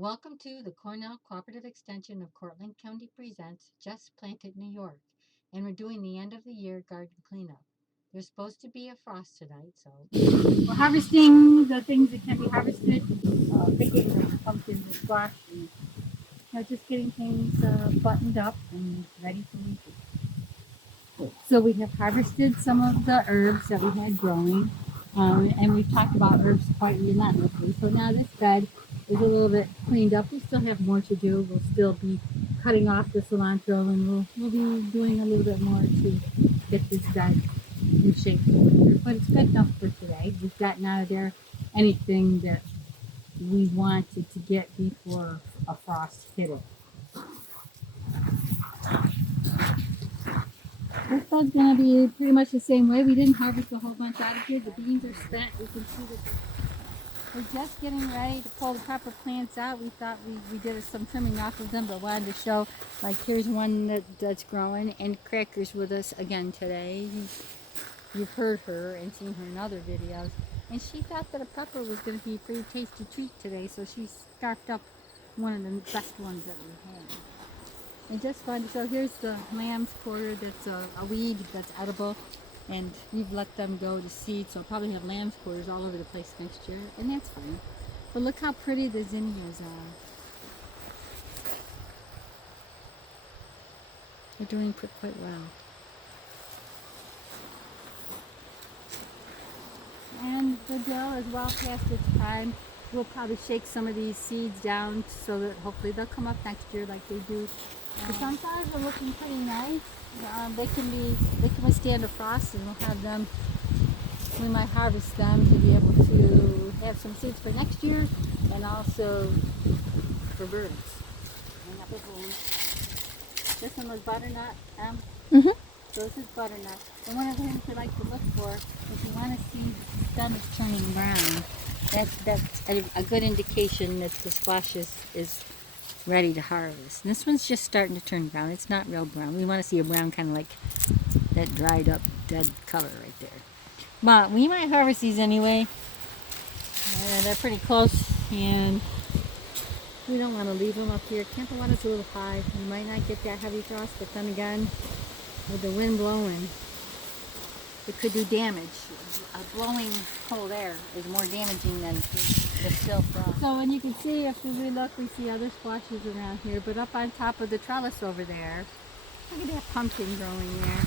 Welcome to the Cornell Cooperative Extension of Cortland County presents Just Planted New York, and we're doing the end of the year garden cleanup. There's supposed to be a frost tonight, so we're harvesting the things that can be harvested, picking the pumpkins and squash, and just getting things buttoned up and ready for winter. So we have harvested some of the herbs that we had growing, and we've talked about herbs quite relentlessly. So now this bed is a little bit cleaned up. We still have more to do. We'll still be cutting off the cilantro, and we'll be doing a little bit more to get this bed in shape for winter. But it's good enough for today. We've gotten out of there anything that we wanted to get before a frost hit it. This bed's going to be pretty much the same way. We didn't harvest a whole bunch out of here. The beans are spent. You can see that we're just getting ready to pull the pepper plants out. We thought we did some trimming off of them, but wanted to show, like, here's one that's growing. And Cracker's with us again today. You've heard her and seen her in other videos. And she thought that a pepper was going to be a pretty tasty treat today, so she scarfed up one of the best ones that we had. And just fun. So here's the lamb's quarter. That's a weed that's edible, and we've let them go to seed. So I'll probably have lamb's quarters all over the place next year, and that's fine. But look how pretty the zinnias are. They're doing quite well. And the dill is well past its prime. We'll probably shake some of these seeds down so that hopefully they'll come up next year like they do. The sunflowers are looking pretty nice. They can withstand a frost, and we'll have them. We might harvest them to be able to have some seeds for next year, and also for birds. This one was butternut. So this is butternut. And one of the things we like to look for, if you want to see the stem is turning brown, that's a good indication that the squash is ready to harvest. And this one's just starting to turn brown. It's not real brown. We want to see a brown kind of like that dried up dead color right there. But we might harvest these anyway. They're pretty close, and we don't want to leave them up here. Camp Owahta's a little high. We might not get that heavy frost, but then again, with the wind blowing, it could do damage. Blowing cold air is more damaging than the still frost. So, and you can see, if we look, we see other squashes around here, but up on top of the trellis over there, look at that pumpkin growing there.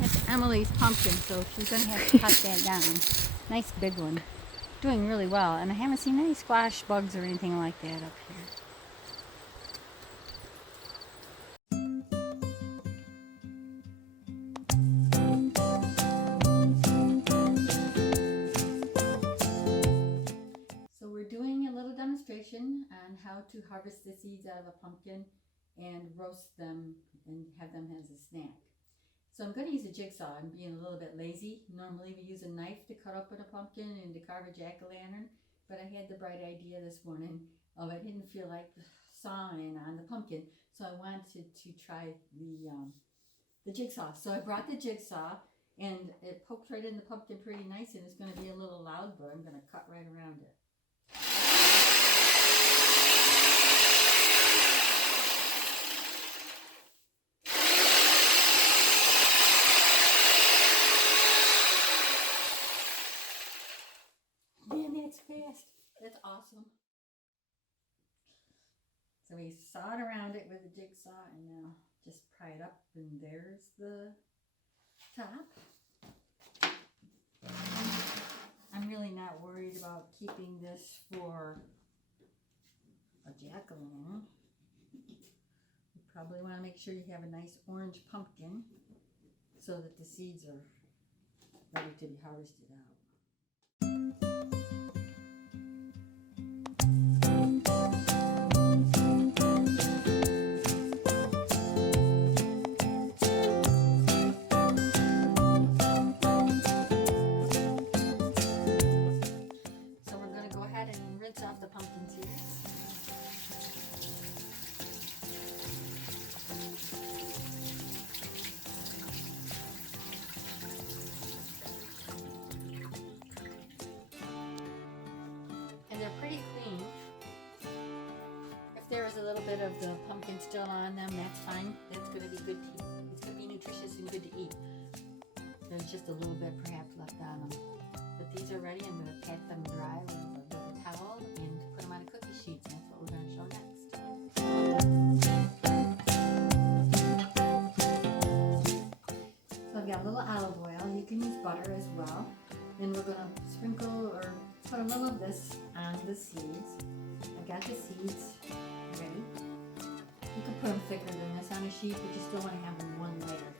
That's Emily's pumpkin, so she's going to have to cut that down. Nice big one. Doing really well, and I haven't seen any squash bugs or anything like that up here. So we're doing a little demonstration on how to harvest the seeds out of a pumpkin and roast them and have them as a snack. So I'm going to use a jigsaw. I'm being a little bit lazy. Normally we use a knife to cut open a pumpkin and to carve a jack-o'-lantern, but I had the bright idea this morning of I didn't feel like sawing on the pumpkin, so I wanted to try the jigsaw. So I brought the jigsaw, and it poked right in the pumpkin pretty nice, and it's going to be a little loud, but I'm going to cut right around it. Man, that's fast. That's awesome. So we sawed around it with a jigsaw, and now just pry it up, and there's the top. I'm really not worried about keeping this for a jack-o'-lantern. You probably want to make sure you have a nice orange pumpkin so that the seeds are ready to be harvested out. So we're going to go ahead and rinse off the pumpkin seeds. there is a little bit of the pumpkin still on them, that's fine. That's going to be good to eat. It's going to be nutritious and good to eat. There's just a little bit perhaps left on them. But these are ready. I'm going to pat them dry with a towel and put them on a cookie sheet. And that's what we're going to show next. So I've got a little olive oil. You can use butter as well. Then we're going to sprinkle or put a little of this on the seeds. I got the seeds ready. You can put them thicker than this on a sheet, but you still want to have them one layer.